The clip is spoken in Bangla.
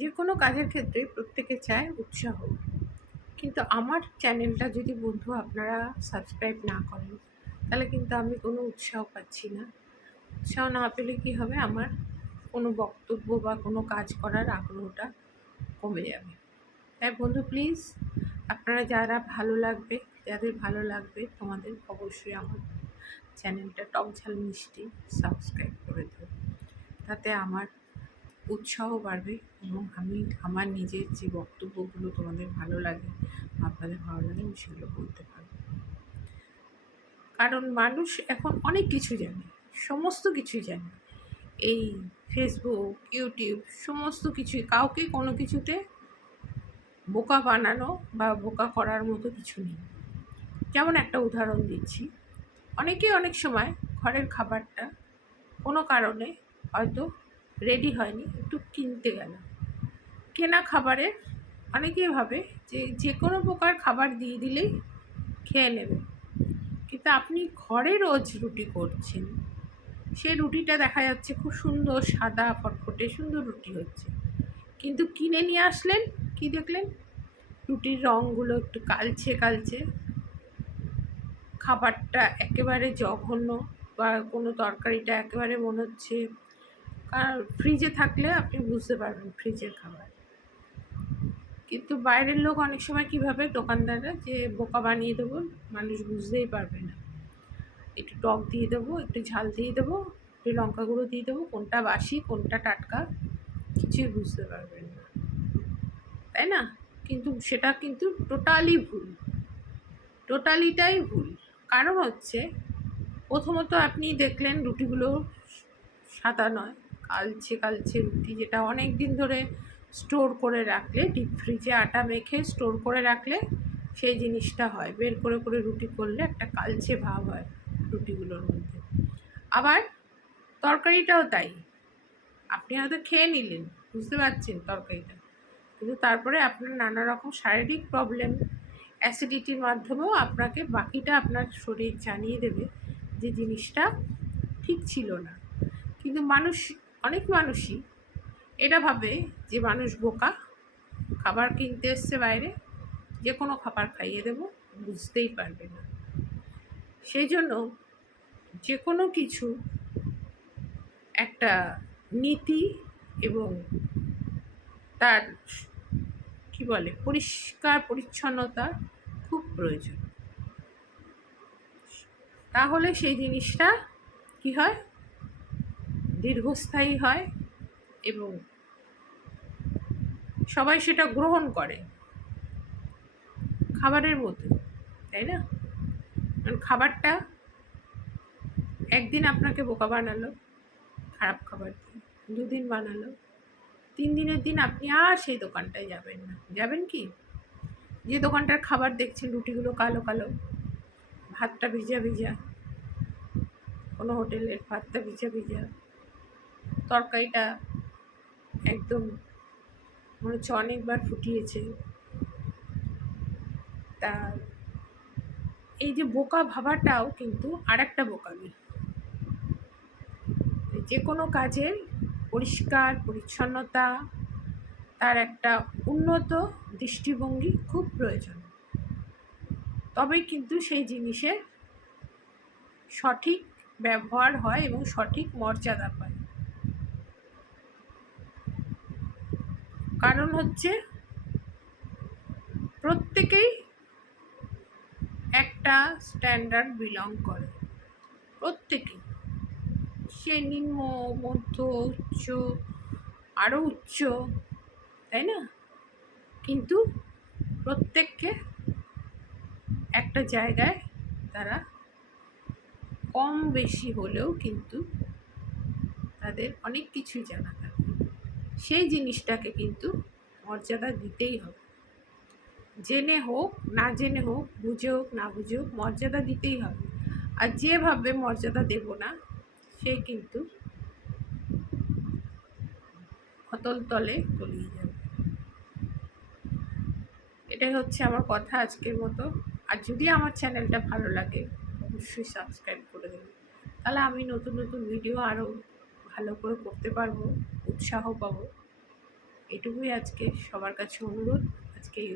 যে কোনো কাজের ক্ষেত্রে প্রত্যেকে চায় উৎসাহ। কিন্তু আমার চ্যানেলটা যদি বন্ধু আপনারা সাবস্ক্রাইব না করেন, তাহলে কিন্তু আমি কোনো উৎসাহ পাচ্ছি না। উৎসাহ না পেলে কী হবে? আমার কোনো বক্তব্য বা কোনো কাজ করার আগ্রহটা কমে যাবে। তাই বন্ধু প্লিজ আপনারা যারা ভালো লাগবে, যাদের ভালো লাগবে, তোমাদের অবশ্যই আমার চ্যানেলটা টক ঝাল মিষ্টি সাবস্ক্রাইব করে দেবে তাতে আমার উৎসাহ বাড়বে এবং আমি, আমার নিজের যে বক্তব্যগুলো তোমাদের ভালো লাগে আপনাদের ভালো লাগে, আমি সেগুলো বলতে পারব। কারণ মানুষ এখন অনেক কিছু জানে, সমস্ত কিছুই জানে। এই ফেসবুক ইউটিউব সমস্ত কিছুই, কাউকে কোনো কিছুতে বোকা বানানো বা বোকা করার মতো কিছু নেই। যেমন একটা উদাহরণ দিচ্ছি, অনেকেই অনেক সময় ঘরের খাবারটা কোনো কারণে হয়তো রেডি হয়নি, একটু কিনতে গেল। কেনা খাবারে অনেকেই ভাবে যে যে কোনো প্রকার খাবার দিয়ে দিলেই খেয়ে নেবে। কিন্তু আপনি ঘরে রোজ রুটি করছেন সেই রুটিটা দেখা যাচ্ছে খুব সুন্দর সাদা ফটফটে সুন্দর রুটি হচ্ছে। কিন্তু কিনে নিয়ে আসলেন, কি দেখলেন? রুটির রঙগুলো একটু কালচে কালচে। খাবারটা একেবারে জঘন্য বা কোনো তরকারিটা একেবারে মনে হচ্ছে আর ফ্রিজে থাকলে আপনি বুঝতে পারবেন ফ্রিজের খাবার। কিন্তু বাইরের লোক অনেক সময় কীভাবে দোকানদাররা যে বোকা বানিয়ে দেবো, মানুষ বুঝতেই পারবে না। একটু টক দিয়ে দেবো, একটু ঝাল দিয়ে দেবো, একটু লঙ্কা গুঁড়ো দিয়ে দেবো, কোনটা বাসি, কোনটা টাটকা, কিছুই বুঝতে পারবেন না। তাই না? কিন্তু সেটা কিন্তু টোটালি ভুল। টোটালিটাই ভুল। কারণ হচ্ছে, প্রথমত আপনি দেখলেন রুটিগুলো সাদা নয়। কালচে কালচে রুটি যেটা অনেক দিন ধরে স্টোর করে রাখলে, ডিপ ফ্রিজে আটা মেখে স্টোর করে রাখলে সেই জিনিসটা হয়। বের করে করে রুটি করলে একটা কালচে ভাব হয় রুটিগুলোর মধ্যে। আবার তরকারিটাও তাই। আপনি হয়তো খেয়ে নিলেন, বুঝতে পারছেন তরকারিটা। কিন্তু তারপরে আপনার নানা রকম শারীরিক প্রবলেম অ্যাসিডিটির মাধ্যমেও আপনাকে বাকিটা আপনার শরীর জানিয়ে দেবে যে জিনিসটা ঠিক ছিল না। কিন্তু মানুষ অনেক মানুষই এটা ভাবে যে মানুষ বোকা, খাবার কিনতে এসছে বাইরে, যে কোনো খাবার খাইয়ে দেব, বুঝতেই পারবে না। সেই জন্য যে কোনো কিছু একটা নীতি এবং তার কি বলে, পরিষ্কার পরিচ্ছন্নতা খুব প্রয়োজন। তাহলে সেই জিনিসটা কি হয়? দীর্ঘস্থায়ী হয় এবং সবাই সেটা গ্রহণ করে। খাবারের মতো তাই না? কারণ খাবারটা একদিন আপনাকে বোকা বানালো, খারাপ খাবার দুদিন বানালো, তিন দিনের দিন আপনি আর সেই দোকানটায় যাবেন না। যাবেন কি? যে দোকানটার খাবার দেখছেন, রুটিগুলো কালো কালো, ভাতটা ভিজা ভিজা, কোনো হোটেলের ভাতটা ভিজা ভিজা তরকারিটা একদম মনে হচ্ছে অনেকবার ফুটিয়েছে। তা এই যে বোকা ভাবাটাও কিন্তু আর একটা বোকামি। যে কোনো কাজের পরিষ্কার, পরিচ্ছন্নতা, তার একটা উন্নত দৃষ্টিভঙ্গি খুব প্রয়োজন। তবেই কিন্তু সেই জিনিসের সঠিক ব্যবহার হয় এবং সঠিক মর্যাদা পায়। কারণ হচ্ছে প্রত্যেকেই একটা স্ট্যান্ডার্ড বিলং করে। প্রত্যেকেই। সে নিম্ন মধ্য, উচ্চ আরও উচ্চ, তাই না? কিন্তু প্রত্যেককে একটা জায়গায় তারা কম বেশি হলেও কিন্তু তাদের অনেক কিছুই জানা থাকে। সেই জিনিসটাকে কিন্তু মর্যাদা দিতেই হবে। জেনে হোক, না জেনে হোক, বুঝে হোক, না বুঝে হোক, মর্যাদা দিতেই হবে। আর যেভাবে মর্যাদা দেব না, সে কিন্তু অতল তলে তলিয়ে যাবে। এটাই হচ্ছে আমার কথা আজকের মতো। আর যদি আমার চ্যানেলটা ভালো লাগে, অবশ্যই সাবস্ক্রাইব করে দেবেন। তাহলে আমি নতুন নতুন ভিডিও আরও ভালো করে করতে পারব উৎসাহ পাবো। এটুকুই আজকে সবার কাছে অনুরোধ আজকে এই